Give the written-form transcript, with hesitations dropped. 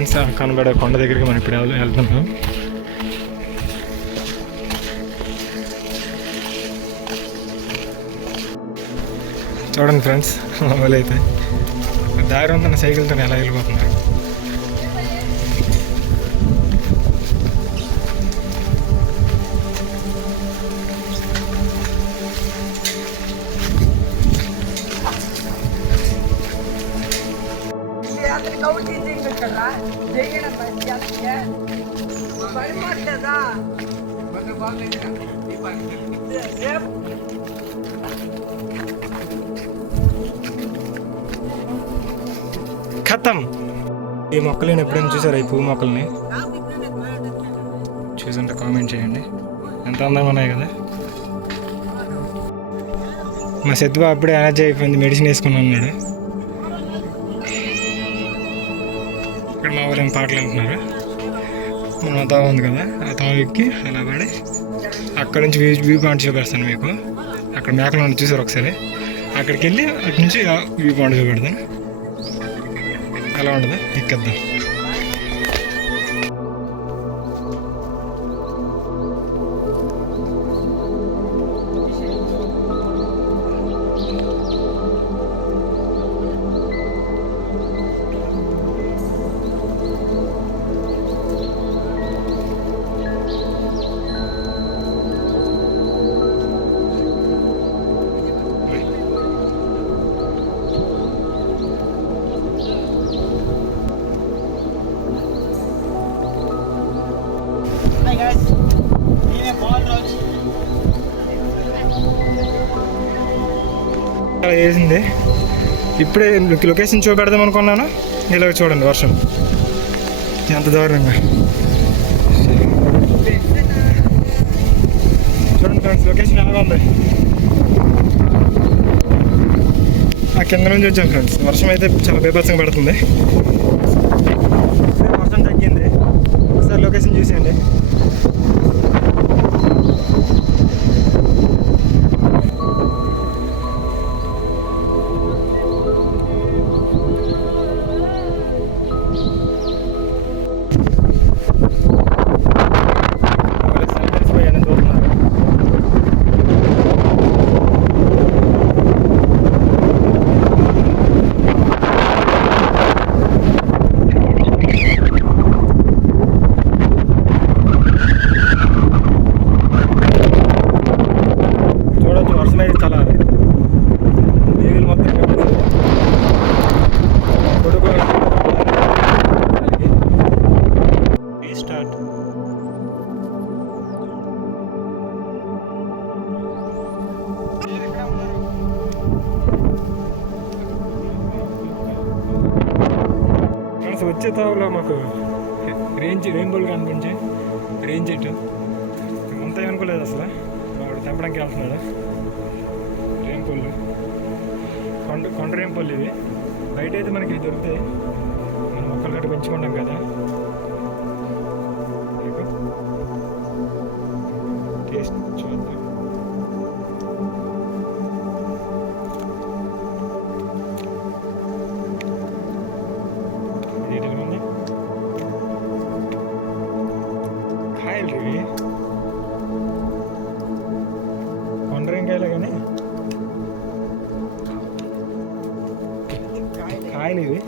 Friends కనబడే కొండ దగ్గరికి మనం ఇప్పుడు వెళ్తున్నాం. చూడండి ఫ్రెండ్స్, వాళ్ళు అయితే దారి ఉందన్న సైకిల్తో ఎలా వెళ్ళిపోతున్నారు. ఖతం. ఈ మొక్కలను ఎప్పుడైనా చూసారా? ఈ పువ్వు మొక్కల్ని చూసుంటే కామెంట్ చేయండి. ఎంత అందంగా ఉన్నాయి కదా. మా సెద్దు అప్పుడే ఎనర్జీ అయిపోయింది, మెడిసిన్ వేసుకుని ఉన్నాడు. ఇక్కడ మా ఊళ్ళో పాటలు అంటున్నారు. మన తావు ఉంది కదా, ఆ తావు ఎక్కి అలా పడి అక్కడ నుంచి వ్యూ పాయింట్ చూపిస్తాను మీకు. అక్కడ మేకలు చూసారు ఒకసారి, అక్కడికి వెళ్ళి అక్కడి నుంచి వ్యూ పాయింట్ చూపెడతాను. ఎలా ఉండదు, ఎక్కేద్దాం. వేసింది ఇప్పుడే లొకేషన్ చూపెడదాం అనుకున్నాను. ఇలాగ చూడండి వర్షం ఎంత దారుణంగా. చూడండి ఫ్రెండ్స్, లొకేషన్ ఎలాగా ఉంది. ఆ కింద నుంచి వచ్చాం ఫ్రెండ్స్. వర్షం అయితే చాలా బీభత్సంగా పడుతుంది. వర్షం తగ్గింది. ఒకసారి లొకేషన్ చూసేయండి. వచ్చే తావులో మాకు రెయిన్బోలు కనిపించి రెయిన్ చెట్టు అంతా అనుకోలేదు అసలు. వాడు తెంపడానికి వెళ్తున్నాడు. రెయిన్బోలు కొండ రెయిన్బోలు ఇవి. బయట అయితే మనకి దొరుకుతాయి, మనం మొక్కలు గట్ట పెంచుకుంటాం కదా. టేస్ట్ చూద్దాం. కాయలు ఇవి, కొండరేంకాయలే కానీ కాయలు ఇవి.